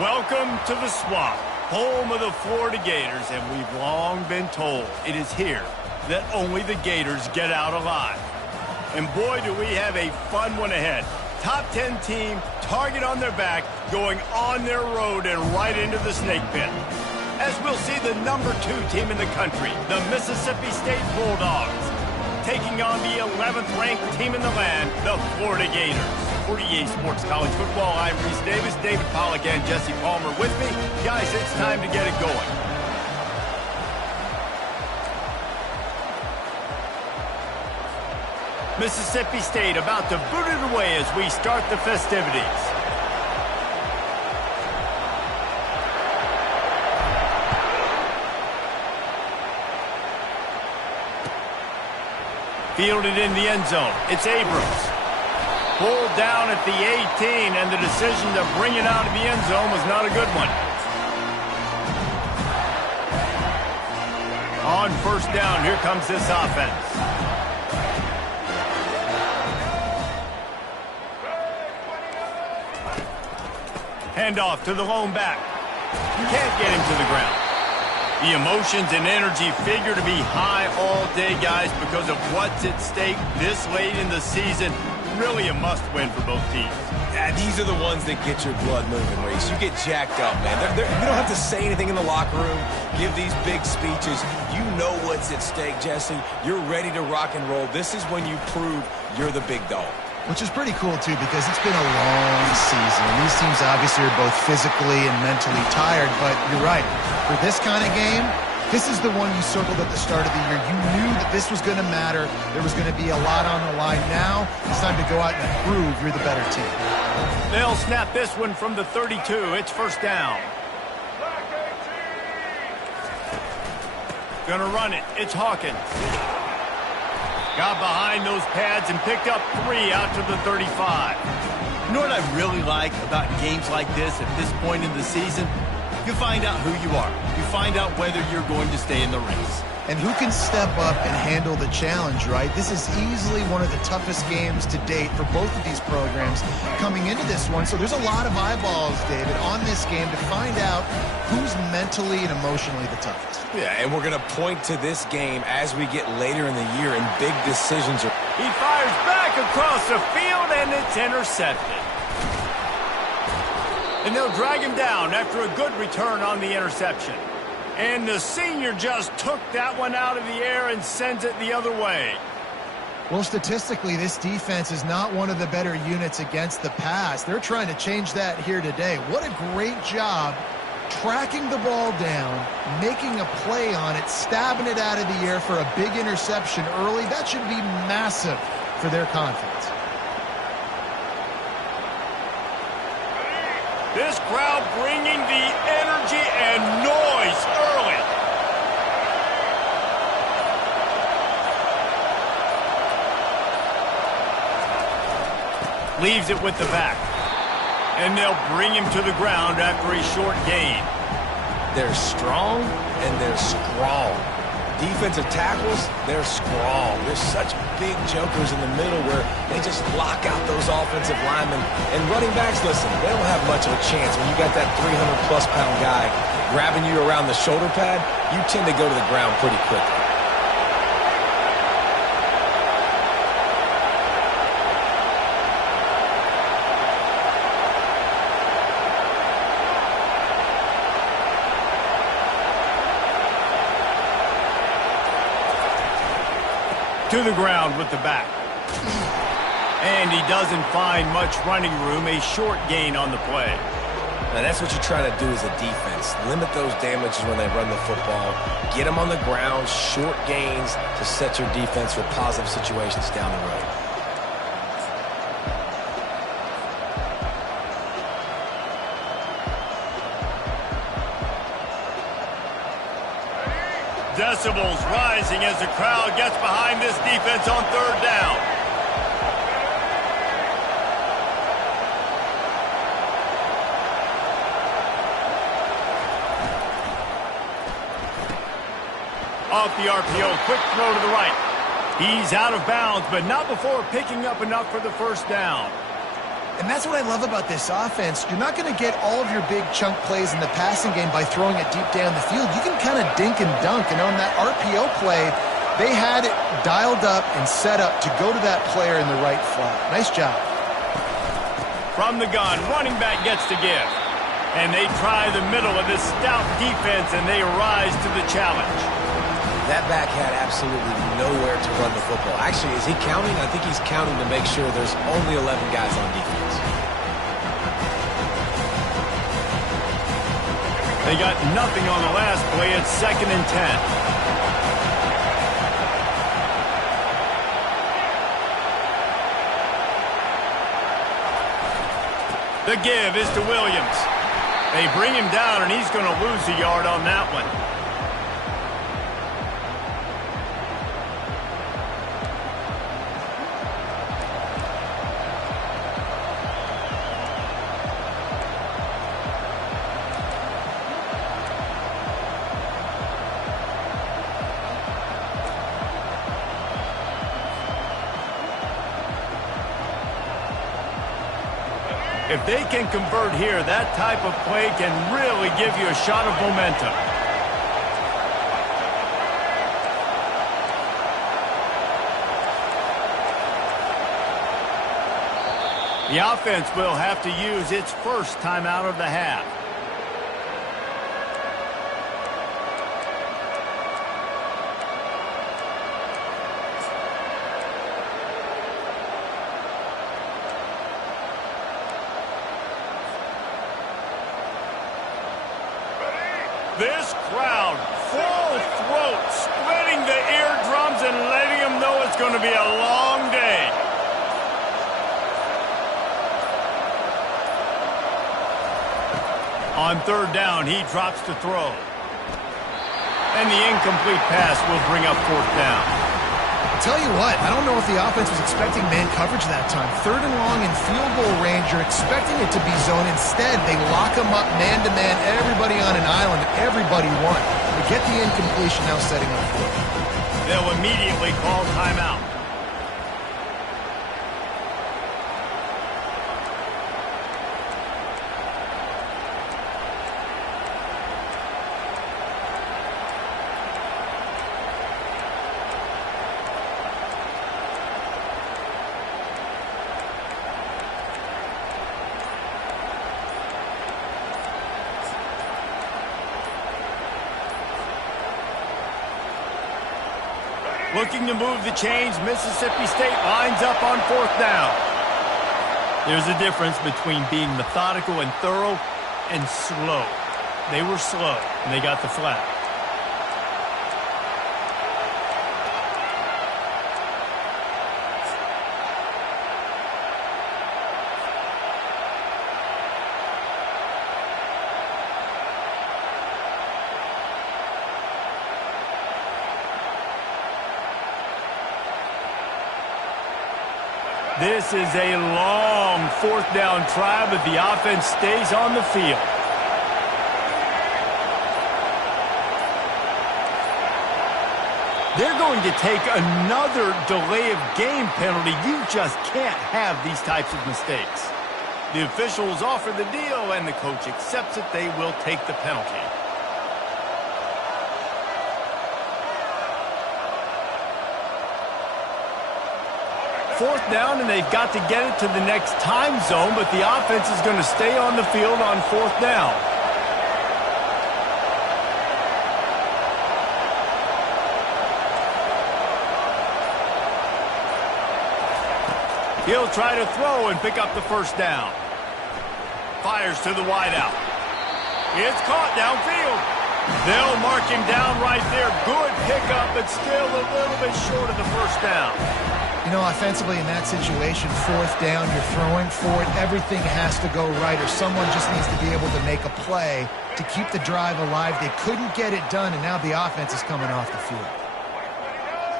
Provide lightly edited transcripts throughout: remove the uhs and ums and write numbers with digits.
Welcome to the Swamp, home of the Florida Gators, and we've long been told it is here that only the Gators get out alive. And boy, do we have a fun one ahead. Top 10 team, target on their back, going on their road and right into the snake pit. As we'll see the number 2 team in the country, the Mississippi State Bulldogs, taking on the 11th ranked team in the land, the Florida Gators. For EA Sports College Football, I'm Reese Davis, David Pollack, and Jesse Palmer with me. Guys, it's time to get it going. Mississippi State about to boot it away as we start the festivities. Fielded in the end zone. It's Abrams. Pulled down at the 18, and the decision to bring it out of the end zone was not a good one. On first down, here comes this offense. Handoff to the lone back. Can't get him to the ground. The emotions and energy figure to be high all day, guys, because of what's at stake this late in the season. Really a must-win for both teams. Yeah, these are the ones that get your blood moving, Reese. You get jacked up, man. You don't have to say anything in the locker room, give these big speeches. You know what's at stake, Jesse. You're ready to rock and roll. This is when you prove you're the big dog. Which is pretty cool, too, because it's been a long season. These teams obviously are both physically and mentally tired, but you're right. For this kind of game, this is the one you circled at the start of the year. You knew that this was going to matter. There was going to be a lot on the line. Now it's time to go out and prove you're the better team. They'll snap this one from the 32. It's first down. Gonna run it. It's Hawkins. Got behind those pads and picked up 3 out to the 35. You know what I really like about games like this at this point in the season? You find out who you are. You find out whether you're going to stay in the race. And who can step up and handle the challenge, right? This is easily one of the toughest games to date for both of these programs coming into this one. So there's a lot of eyeballs, David, on this game to find out who's mentally and emotionally the toughest. Yeah, and we're going to point to this game as we get later in the year and big decisions. He fires back across the field, and it's intercepted. And they'll drag him down after a good return on the interception. And the senior just took that one out of the air and sends it the other way. Well, statistically, this defense is not one of the better units against the pass. They're trying to change that here today. What a great job tracking the ball down, making a play on it, stabbing it out of the air for a big interception early. That should be massive for their confidence. This crowd bringing the energy and noise early. Leaves it with the back. And they'll bring him to the ground after a short gain. They're strong and they're strong. Defensive tackles, they're strong. There's such big jokers in the middle where they just lock out those offensive linemen. And running backs, listen, they don't have much of a chance. When you got that 300-plus pound guy grabbing you around the shoulder pad, you tend to go to the ground pretty quickly. To the ground with the back. And he doesn't find much running room, a short gain on the play. Now that's what you try to do as a defense. Limit those damages when they run the football. Get them on the ground, short gains to set your defense for positive situations down the road. Decibels rising as the crowd gets behind this defense on third down. Off the RPO, quick throw to the right. He's out of bounds, but not before picking up enough for the first down. And that's what I love about this offense. You're not going to get all of your big chunk plays in the passing game by throwing it deep down the field. You can kind of dink and dunk. And on that RPO play, they had it dialed up and set up to go to that player in the right flat. Nice job. From the gun, running back gets to give. And they try the middle of this stout defense, and they rise to the challenge. That back had absolutely nowhere to run the football. Actually, is he counting? I think he's counting to make sure there's only 11 guys on defense. They got nothing on the last play. It's 2nd and 10. The give is to Williams. They bring him down, and he's going to lose a yard on that one. If they can convert here, that type of play can really give you a shot of momentum. The offense will have to use its first timeout of the half. This crowd, full throat, splitting the eardrums and letting them know it's going to be a long day. On 3rd down, he drops to throw. And the incomplete pass will bring up 4th down. Tell you what, I don't know if the offense was expecting man coverage that time. 3rd and long in field goal range, you're expecting it to be zone. Instead, they lock them up man-to-man, everybody on an island, everybody won. They get the incompletion, now setting up for it. They'll immediately call timeout. Looking to move the chains, Mississippi State lines up on 4th down. There's a difference between being methodical and thorough and slow. They were slow, and they got the flag. This is a long 4th down try, but the offense stays on the field. They're going to take another delay of game penalty. You just can't have these types of mistakes. The officials offer the deal, and the coach accepts it. They will take the penalty. Fourth down, and they've got to get it to the next time zone, but the offense is going to stay on the field on 4th down. He'll try to throw and pick up the 1st down. Fires to the wideout. It's caught downfield. They'll mark him down right there. Good pickup, but still a little bit short of the 1st down. You know, offensively in that situation, 4th down, you're throwing for it. Everything has to go right, or someone just needs to be able to make a play to keep the drive alive. They couldn't get it done, and now the offense is coming off the field.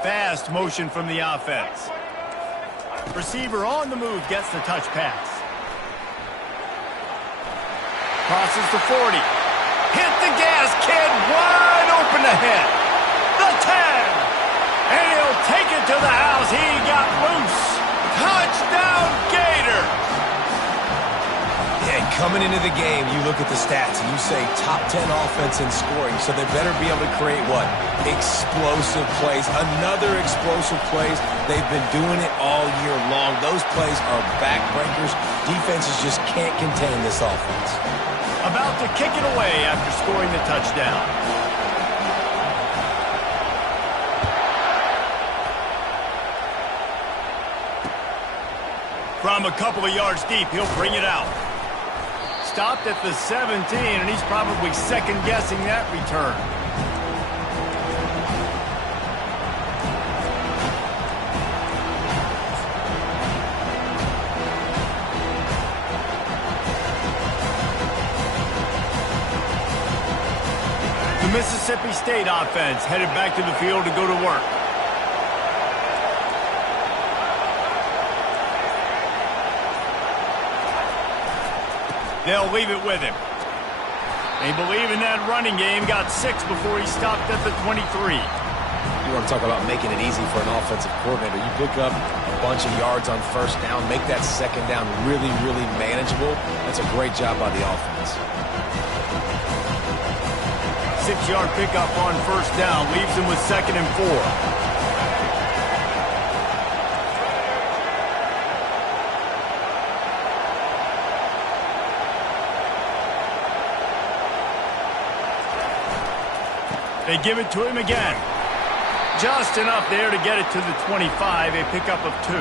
Fast motion from the offense. Receiver on the move gets the touch pass. Crosses to 40. Hit the gas, kid. Wide open ahead. The 10. And he'll take it to the house. He got loose. Touchdown, Gators. coming into the game, you look at the stats and you say top 10 offense in scoring, so they better be able to create what? Explosive plays. Another explosive plays. They've been doing it all year long. Those plays are backbreakers. Defenses just can't contain this offense. About to kick it away after scoring the touchdown. From a couple of yards deep, he'll bring it out. Stopped at the 17, and he's probably second-guessing that return. The Mississippi State offense headed back to the field to go to work. They'll leave it with him. They believe in that running game. Got 6 before he stopped at the 23. You want to talk about making it easy for an offensive coordinator. You pick up a bunch of yards on first down, make that second down really, really manageable. That's a great job by the offense. 6-yard pickup on first down. Leaves him with 2nd and 4. They give it to him again. Just enough there to get it to the 25, a pickup of 2.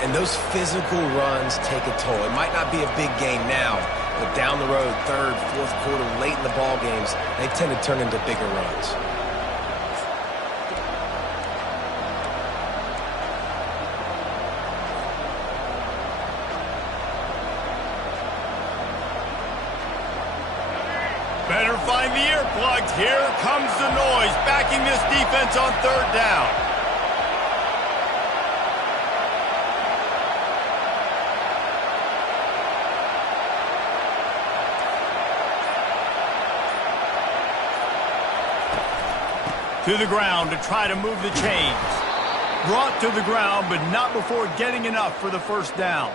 And those physical runs take a toll. It might not be a big gain now, but down the road, third, fourth quarter, late in the ball games, they tend to turn into bigger runs. Better find the earplugs. Here comes the noise, backing this defense on third down. To the ground to try to move the chains. Brought to the ground, but not before getting enough for the first down.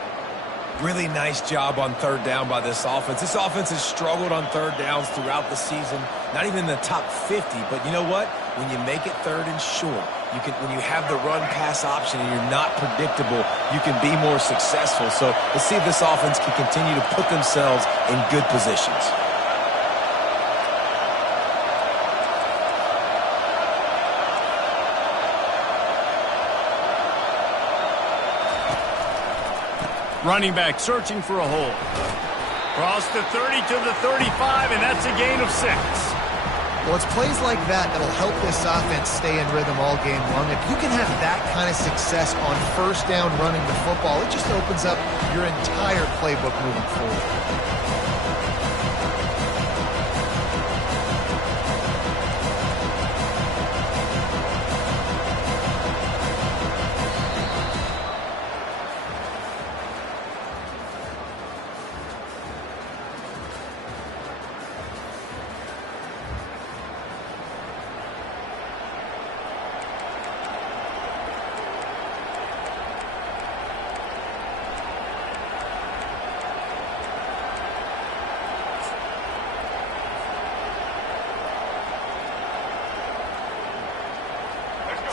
Really nice job on third down by this offense. This offense has struggled on third downs throughout the season. Not even in the top 50, but you know what? When you make it third and short, when you have the run-pass option and you're not predictable, you can be more successful. So let's see if this offense can continue to put themselves in good positions. Running back searching for a hole. Cross the 30 to the 35, and that's a gain of 6. Well, it's plays like that that'll help this offense stay in rhythm all game long. If you can have that kind of success on first down running the football, it just opens up your entire playbook moving forward.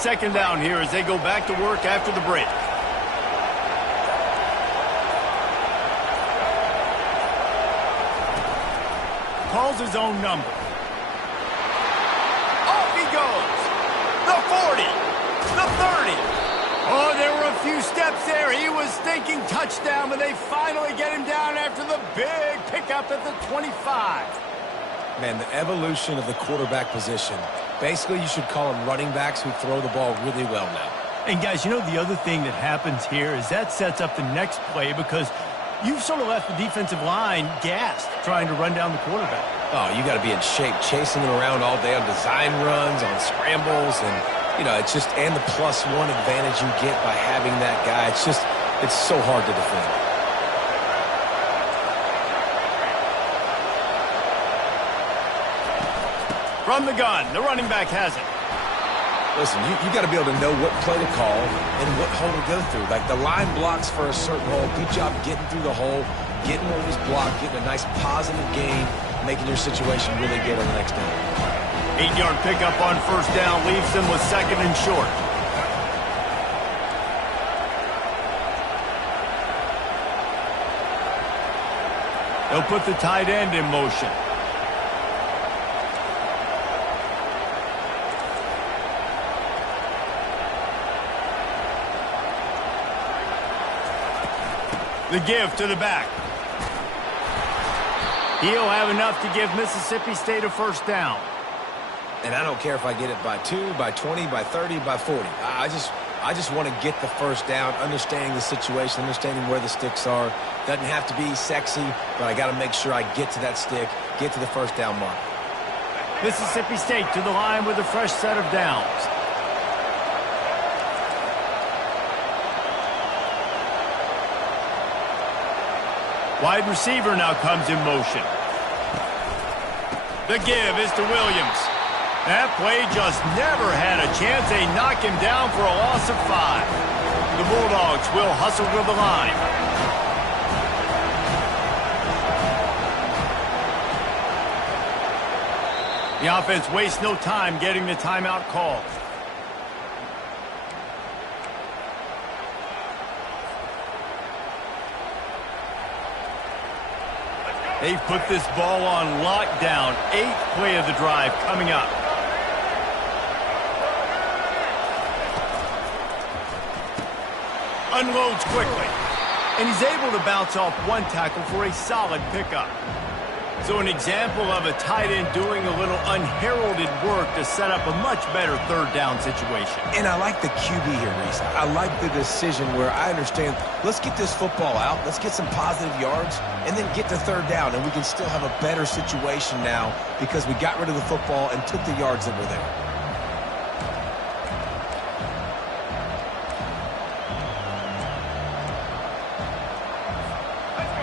Second down here as they go back to work after the break. Calls his own number. Off he goes. The 40. The 30. Oh, there were a few steps there. He was thinking touchdown, but they finally get him down after the big pickup at the 25. Man, the evolution of the quarterback position. Basically, you should call them running backs who throw the ball really well now. And, guys, you know the other thing that happens here is that sets up the next play because you've sort of left the defensive line gassed trying to run down the quarterback. Oh, you got to be in shape, chasing them around all day on design runs, on scrambles, and, you know, it's just, and the +1 advantage you get by having that guy. It's just, it's so hard to defend. From the gun, the running back has it. Listen, you got to be able to know what play to call and what hole to go through. Like the line blocks for a certain hole. Good job getting through the hole. getting what was blocked, getting a nice positive gain, making your situation really good on the next down. 8-yard pickup on first down leaves them with second and short. They'll put the tight end in motion. The give to the back. He'll have enough to give Mississippi State a first down. And I don't care if I get it by 2, by 20, by 30, by 40. I just want to get the first down, understanding the situation, understanding where the sticks are. Doesn't have to be sexy, but I got to make sure I get to that stick, get to the first down mark. Mississippi State to the line with a fresh set of downs. Wide receiver now comes in motion. The give is to Williams. That play just never had a chance. They knock him down for a loss of 5. The Bulldogs will hustle to the line. The offense wastes no time getting the timeout called. They've put this ball on lockdown. 8th play of the drive coming up. Unloads quickly. And he's able to bounce off one tackle for a solid pickup. So an example of a tight end doing a little unheralded work to set up a much better third down situation. And I like the QB here, Reese. I like the decision where I understand, let's get this football out, let's get some positive yards, and then get to third down, and we can still have a better situation now because we got rid of the football and took the yards that were there.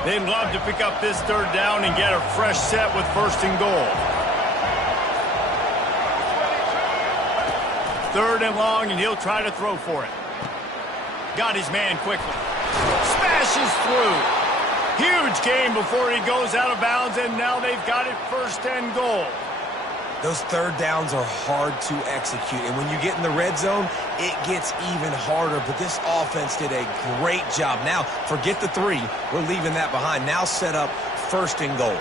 They'd love to pick up this third down and get a fresh set with first and goal. 3rd and long, and he'll try to throw for it. Got his man quickly. Smashes through. Huge gain before he goes out of bounds, and now they've got it first and goal. Those third downs are hard to execute, and when you get in the red zone, it gets even harder, but this offense did a great job. Now, forget the 3. We're leaving that behind. Now set up first and goal.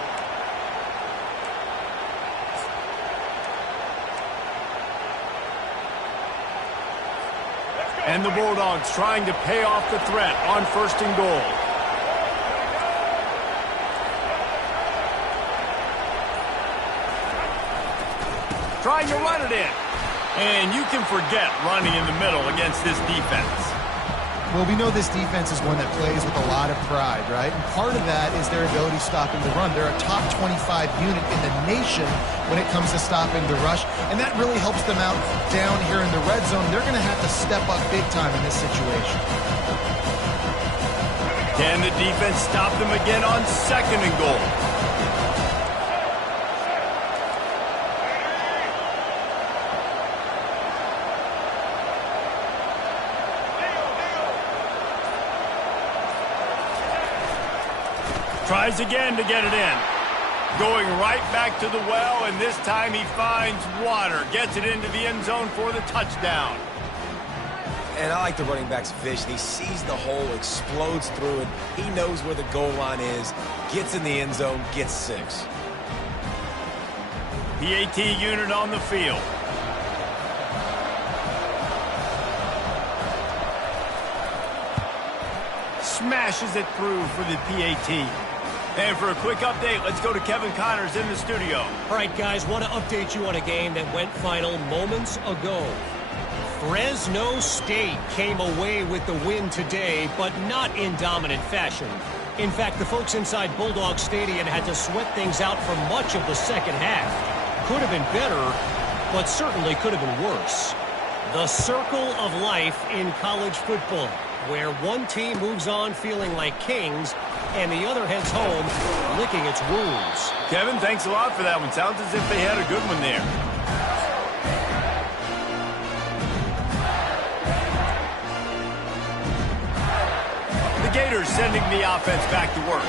And the Bulldogs trying to pay off the threat on first and goal. Trying to run it in. And you can forget running in the middle against this defense. Well, we know this defense is one that plays with a lot of pride, right? And part of that is their ability stopping the run. They're a top 25 unit in the nation when it comes to stopping the rush, and that really helps them out down here in the red zone. They're going to have to step up big time in this situation. Can the defense stop them again on second and goal? Tries again to get it in. Going right back to the well, and this time he finds water. Gets it into the end zone for the touchdown. And I like the running back's vision. He sees the hole, explodes through it. He knows where the goal line is, gets in the end zone, gets 6. PAT unit on the field. Smashes it through for the PAT. And for a quick update, let's go to Kevin Connors in the studio. All right, guys, want to update you on a game that went final moments ago. Fresno State came away with the win today, but not in dominant fashion. In fact, the folks inside Bulldog Stadium had to sweat things out for much of the second half. Could have been better, but certainly could have been worse. The circle of life in college football, where one team moves on feeling like kings and the other heads home licking its wounds. Kevin, thanks a lot for that one. Sounds as if they had a good one there. The Gators sending the offense back to work.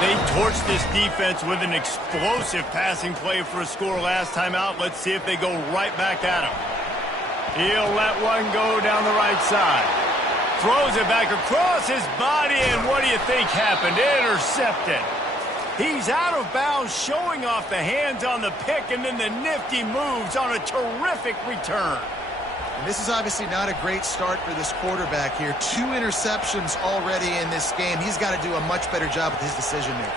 They torched this defense with an explosive passing play for a score last time out. Let's see if they go right back at him. He'll let one go down the right side. Throws it back across his body, and what do you think happened? Intercepted. He's out of bounds, showing off the hands on the pick, and then the nifty moves on a terrific return. And this is obviously not a great start for this quarterback here. 2 interceptions already in this game. He's got to do a much better job with his decision making.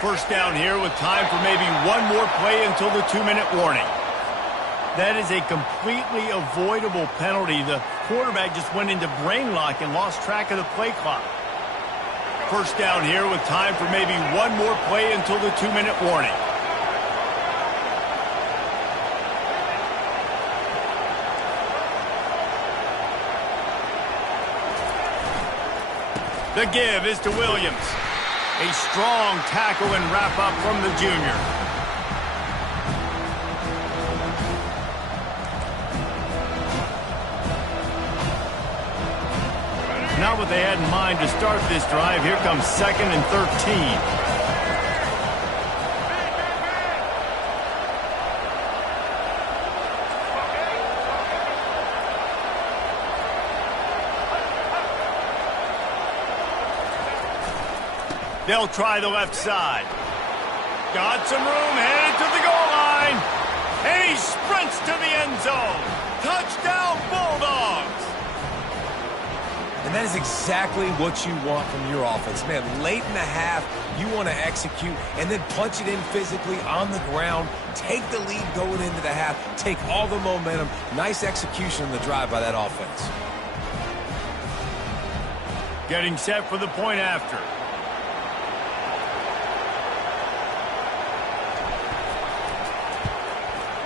First down here with time for maybe one more play until the 2-minute warning. That is a completely avoidable penalty. The quarterback just went into brain lock and lost track of the play clock. First down here with time for maybe one more play until the 2-minute warning. The give is to Williams. A strong tackle and wrap-up from the junior. Not what they had in mind to start this drive. Here comes 2nd and 13. They'll try the left side. Got some room, headed to the goal line. And he sprints to the end zone. Touchdown, Bulldogs. And that is exactly what you want from your offense. Man, late in the half, you want to execute and then punch it in physically on the ground. Take the lead going into the half. Take all the momentum. Nice execution on the drive by that offense. Getting set for the point after.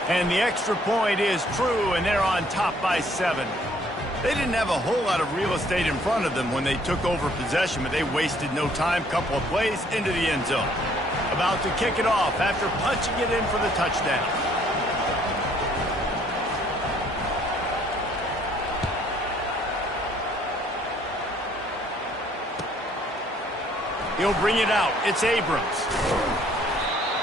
And the extra point is true, and they're on top by 7. They didn't have a whole lot of real estate in front of them when they took over possession, but they wasted no time. Couple of plays into the end zone. About to kick it off after punching it in for the touchdown. He'll bring it out. It's Abrams.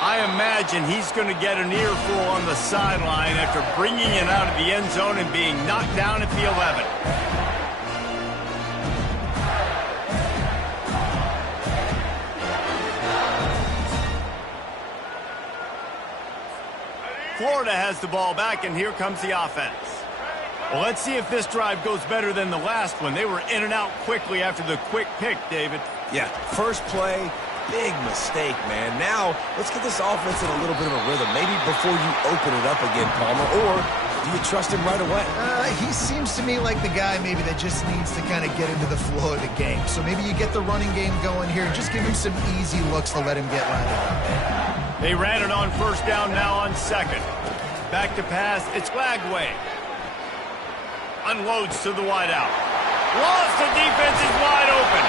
I imagine he's going to get an earful on the sideline after bringing it out of the end zone and being knocked down at the 11. Florida has the ball back, and here comes the offense. Well, let's see if this drive goes better than the last one. They were in and out quickly after the quick pick, David. Yeah, first play. Big mistake, man. Now, let's get this offense in a little bit of a rhythm. Maybe before you open it up again, Palmer, or do you trust him right away? He seems to me like the guy maybe that just needs to kind of get into the flow of the game. So maybe you get the running game going here and just give him some easy looks to let him get landed on. They ran it on first down, now on 2nd. Back to pass, it's Lagway. Unloads to the wideout. Lost, the defense is wide open.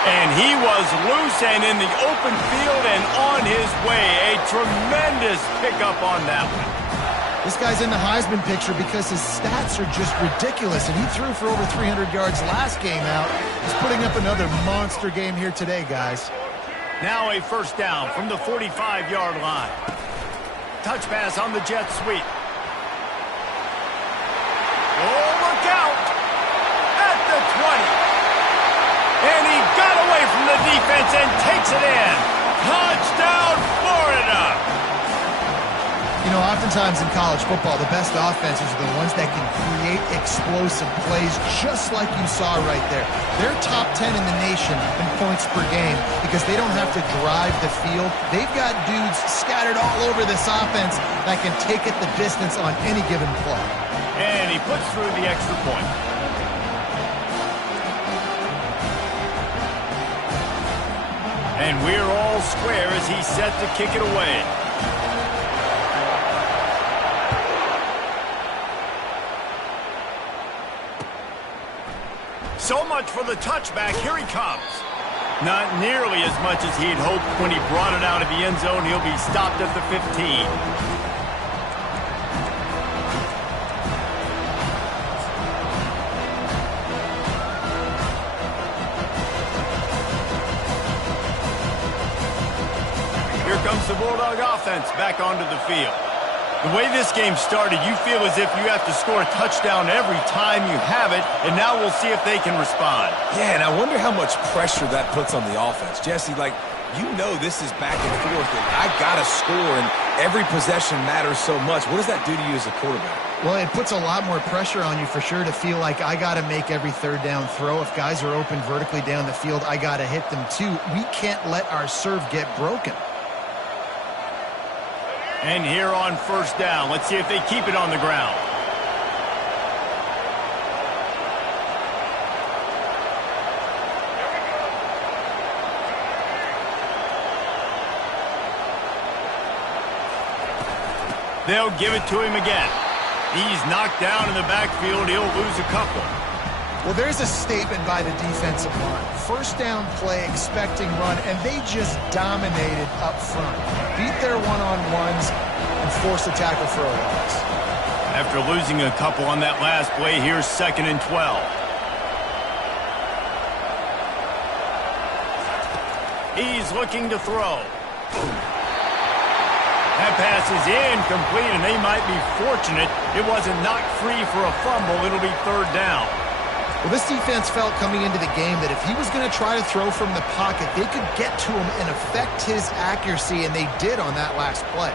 And he was loose and in the open field and on his way. A tremendous pickup on that one. This guy's in the Heisman picture because his stats are just ridiculous, and he threw for over 300 yards last game out. He's putting up another monster game here today, guys. Now a first down from the 45-yard line. Touch pass on the jet sweep. Oh, look out! At the 20. And he got away from the defense and takes it in. Touchdown, Florida! You know, oftentimes in college football, the best offenses are the ones that can create explosive plays, just like you saw right there. They're top 10 in the nation in points per game because they don't have to drive the field. They've got dudes scattered all over this offense that can take it the distance on any given play. And he puts through the extra point. And we're all square as he's set to kick it away. So much for the touchback. Here he comes. Not nearly as much as he had hoped when he brought it out of the end zone. He'll be stopped at the 15. comes the Bulldog offense back onto the field. The way this game started, you feel as if you have to score a touchdown every time you have it, and now we'll see if they can respond. Yeah, and I wonder how much pressure that puts on the offense. Jesse, like, you know this is back and forth, and I got to score, and every possession matters so much. What does that do to you as a quarterback? Well, it puts a lot more pressure on you for sure to feel like I got to make every third down throw. If guys are open vertically down the field, I got to hit them too. We can't let our serve get broken. And here on first down, let's see if they keep it on the ground. They'll give it to him again. He's knocked down in the backfield. He'll lose a couple. Well, there's a statement by the defensive line. First down play, expecting run, and they just dominated up front. Beat their one-on-ones and forced a tackle for a loss. After losing a couple on that last play, here's 2nd and 12. He's looking to throw. That pass is incomplete, and they might be fortunate it wasn't knocked free for a fumble. It'll be 3rd down. Well, this defense felt coming into the game that if he was going to try to throw from the pocket, they could get to him and affect his accuracy, and they did on that last play.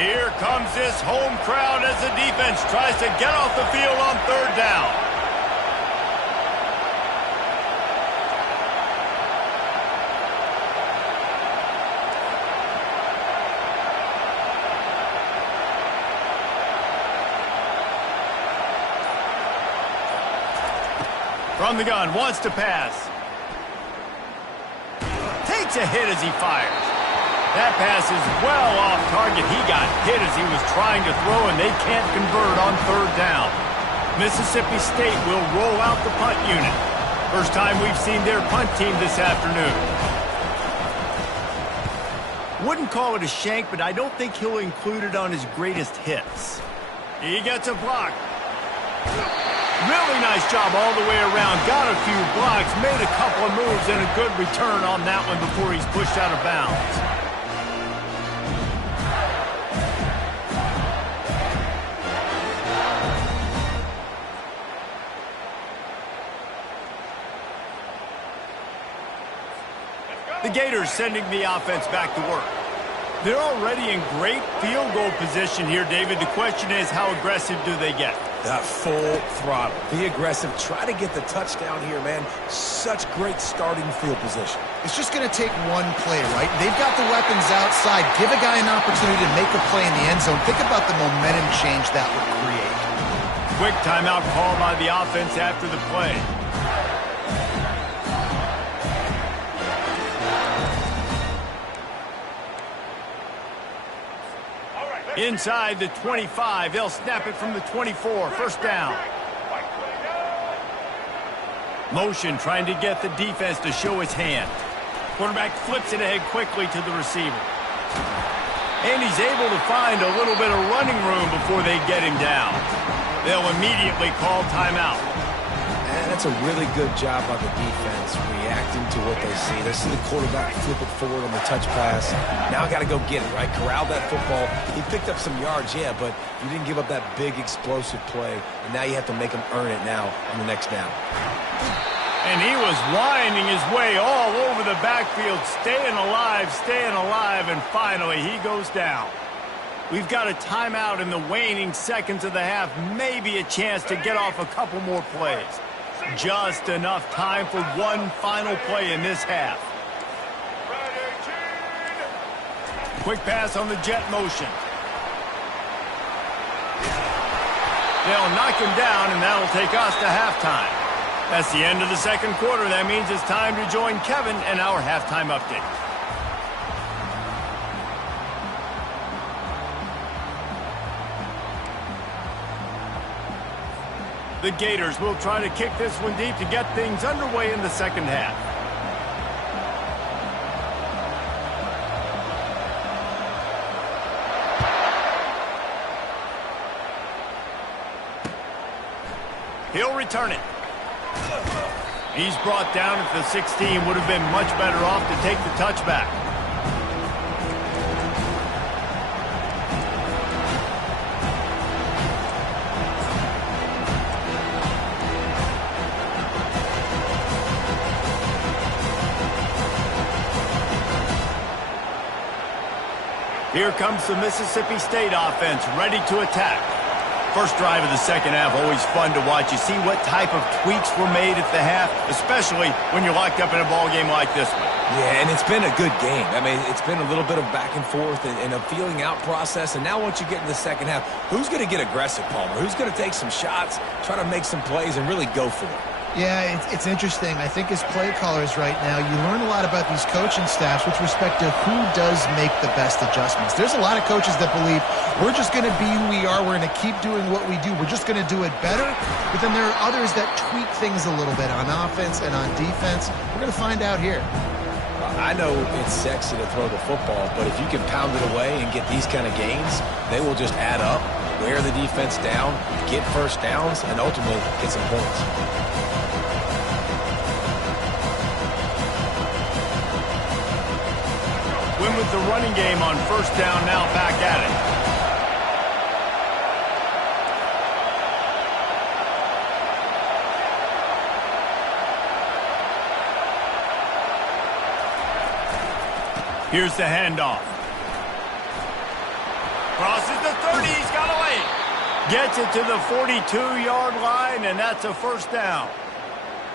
Here comes this home crowd as the defense tries to get off the field on 3rd down. From the gun, wants to pass. Takes a hit as he fires. That pass is well off target. He got hit as he was trying to throw, and they can't convert on 3rd down. Mississippi State will roll out the punt unit. First time we've seen their punt team this afternoon. Wouldn't call it a shank, but I don't think he'll include it on his greatest hits. He gets a block. Really nice job all the way around. Got a few blocks, made a couple of moves, and a good return on that one before he's pushed out of bounds. The Gators sending the offense back to work. They're already in great field goal position here, David. The question is, how aggressive do they get? Full throttle. Be aggressive. Try to get the touchdown here, man. Such great starting field position. It's just going to take one play, right? They've got the weapons outside. Give a guy an opportunity to make a play in the end zone. Think about the momentum change that would create. Quick timeout call by the offense after the play. Inside the 25, they'll snap it from the 24, first down. Motion trying to get the defense to show his hand. Quarterback flips it ahead quickly to the receiver. And he's able to find a little bit of running room before they get him down. They'll immediately call timeout. And that's a really good job by the defense, reacting to what they see. They see the quarterback flip it forward on the touch pass. Now I got to go get it, right? Corral that football. He picked up some yards, yeah, but you didn't give up that big explosive play. And now you have to make him earn it now on the next down. And he was winding his way all over the backfield, staying alive, and finally he goes down. We've got a timeout in the waning seconds of the half, maybe a chance to get off a couple more plays. Just enough time for one final play in this half. Quick pass on the jet motion. They'll knock him down, and that'll take us to halftime. That's the end of the second quarter. That means it's time to join Kevin and our halftime update. The Gators will try to kick this one deep to get things underway in the second half. He'll return it. He's brought down at the 16. Would have been much better off to take the touchback. Here comes the Mississippi State offense, ready to attack. First drive of the second half, always fun to watch. You see what type of tweaks were made at the half, especially when you're locked up in a ball game like this one. Yeah, and it's been a good game. I mean, it's been a little bit of back and forth and a feeling out process. And now once you get in the second half, who's going to get aggressive, Palmer? Who's going to take some shots, try to make some plays, and really go for it? Yeah, it's interesting. I think as play callers right now, you learn a lot about these coaching staffs with respect to who does make the best adjustments. There's a lot of coaches that believe we're just going to be who we are. We're going to keep doing what we do. We're just going to do it better. But then there are others that tweak things a little bit on offense and on defense. We're going to find out here. I know it's sexy to throw the football, but if you can pound it away and get these kind of gains, they will just add up, wear the defense down, get first downs, and ultimately get some points. Win with the running game on first down, now back at it. Here's the handoff. Crosses the 30, he's got a lane. Gets it to the 42-yard line, and that's a first down.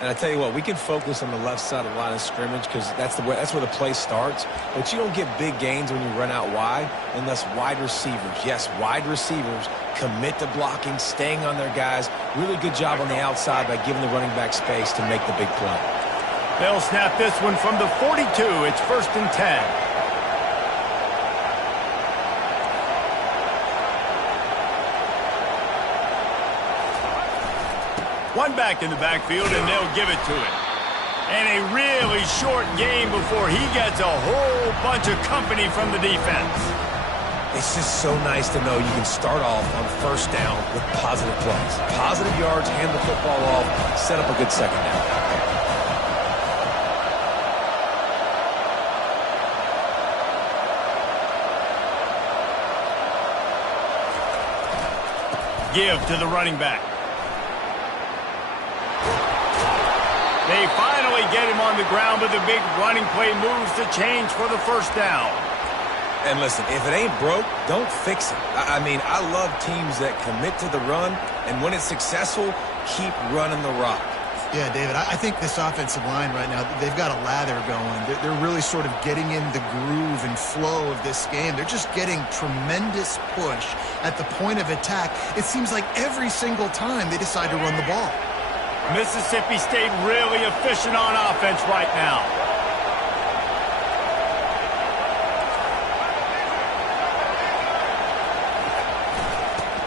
And I tell you what, we can focus on the left side of the line of scrimmage because that's where the play starts. But you don't get big gains when you run out wide unless wide receivers, yes, wide receivers, commit to blocking, staying on their guys. Really good job on the outside by giving the running back space to make the big play. They'll snap this one from the 42. It's 1st and 10. One back in the backfield, and they'll give it to him. And a really short game before he gets a whole bunch of company from the defense. It's just so nice to know you can start off on first down with positive plays. Positive yards, hand the football off, set up a good second down. Give to the running back. They finally get him on the ground, but the big running play moves the change for the first down. And listen, if it ain't broke, don't fix it. I mean, I love teams that commit to the run, and when it's successful, keep running the rock. Yeah, David, I think this offensive line right now, they've got a lather going. They're really sort of getting in the groove and flow of this game. They're just getting tremendous push at the point of attack. It seems like every single time they decide to run the ball. Mississippi State really efficient on offense right now.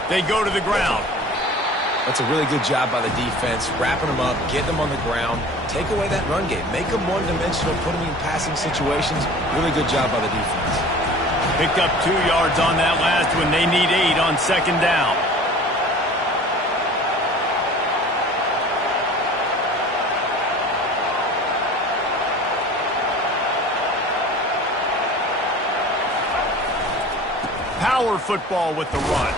They go to the ground. That's a really good job by the defense, wrapping them up, getting them on the ground, take away that run game, make them one-dimensional, put them in passing situations. Really good job by the defense. Picked up 2 yards on that last one. They need 8 on second down. Power football with the run.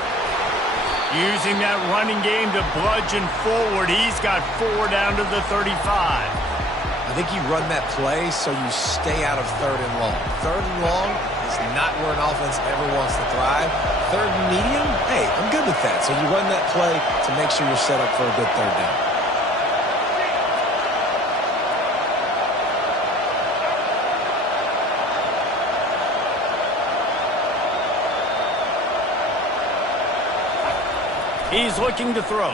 Using that running game to bludgeon forward. He's got 4 down to the 35. I think you run that play so you stay out of 3rd and long. 3rd and long is not where an offense ever wants to thrive. 3rd and medium, hey, I'm good with that. So you run that play to make sure you're set up for a good 3rd down. He's looking to throw.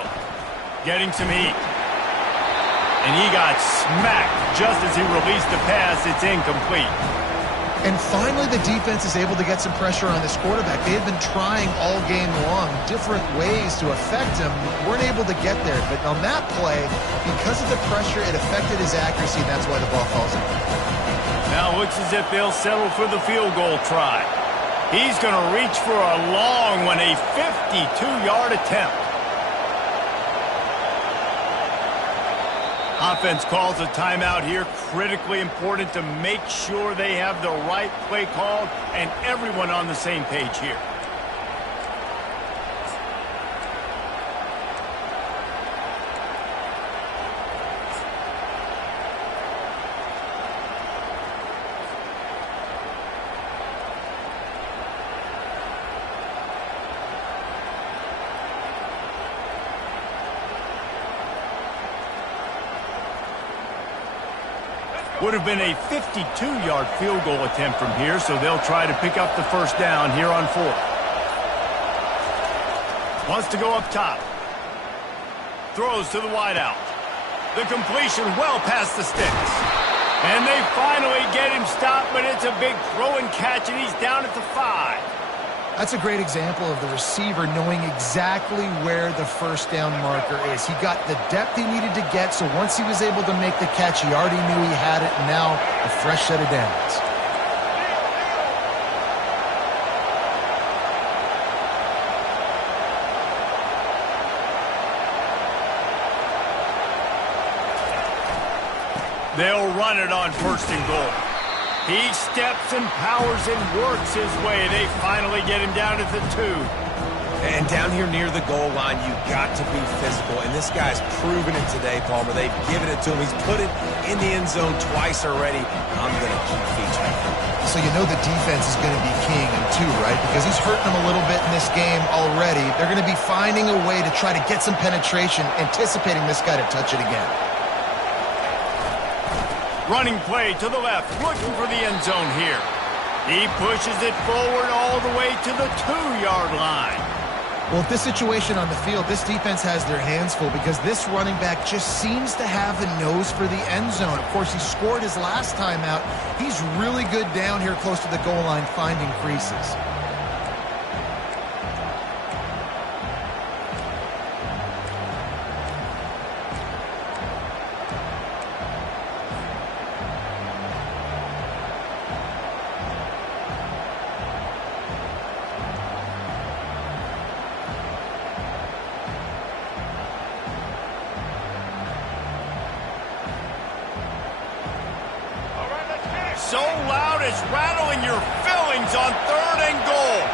Getting some heat. And he got smacked just as he released the pass. It's incomplete. And finally, the defense is able to get some pressure on this quarterback. They had been trying all game long different ways to affect him. Weren't able to get there. But on that play, because of the pressure, it affected his accuracy, and that's why the ball falls in. Now it looks as if they'll settle for the field goal try. He's going to reach for a long one, a 52-yard attempt. Offense calls a timeout here. Critically important to make sure they have the right play called and everyone on the same page here. Would have been a 52-yard field goal attempt from here, so they'll try to pick up the first down here on 4th. Wants to go up top. Throws to the wideout. The completion well past the sticks. And they finally get him stopped, but it's a big throw and catch, and he's down at the 5. That's a great example of the receiver knowing exactly where the first down marker is. He got the depth he needed to get, so once he was able to make the catch, he already knew he had it, and now a fresh set of downs. They'll run it on 1st and goal. He steps and powers and works his way. They finally get him down at the 2. And down here near the goal line, you've got to be physical. And this guy's proven it today, Palmer. They've given it to him. He's put it in the end zone twice already. I'm going to keep featuring him. So you know the defense is going to be keying him too, right? Because he's hurting them a little bit in this game already. They're going to be finding a way to try to get some penetration, anticipating this guy to touch it again. Running play to the left, looking for the end zone here. He pushes it forward all the way to the 2-yard line. Well, with this situation on the field, this defense has their hands full because this running back just seems to have a nose for the end zone. Of course, he scored his last time out. He's really good down here close to the goal line, finding creases. So loud it's rattling your fillings on 3rd and goal.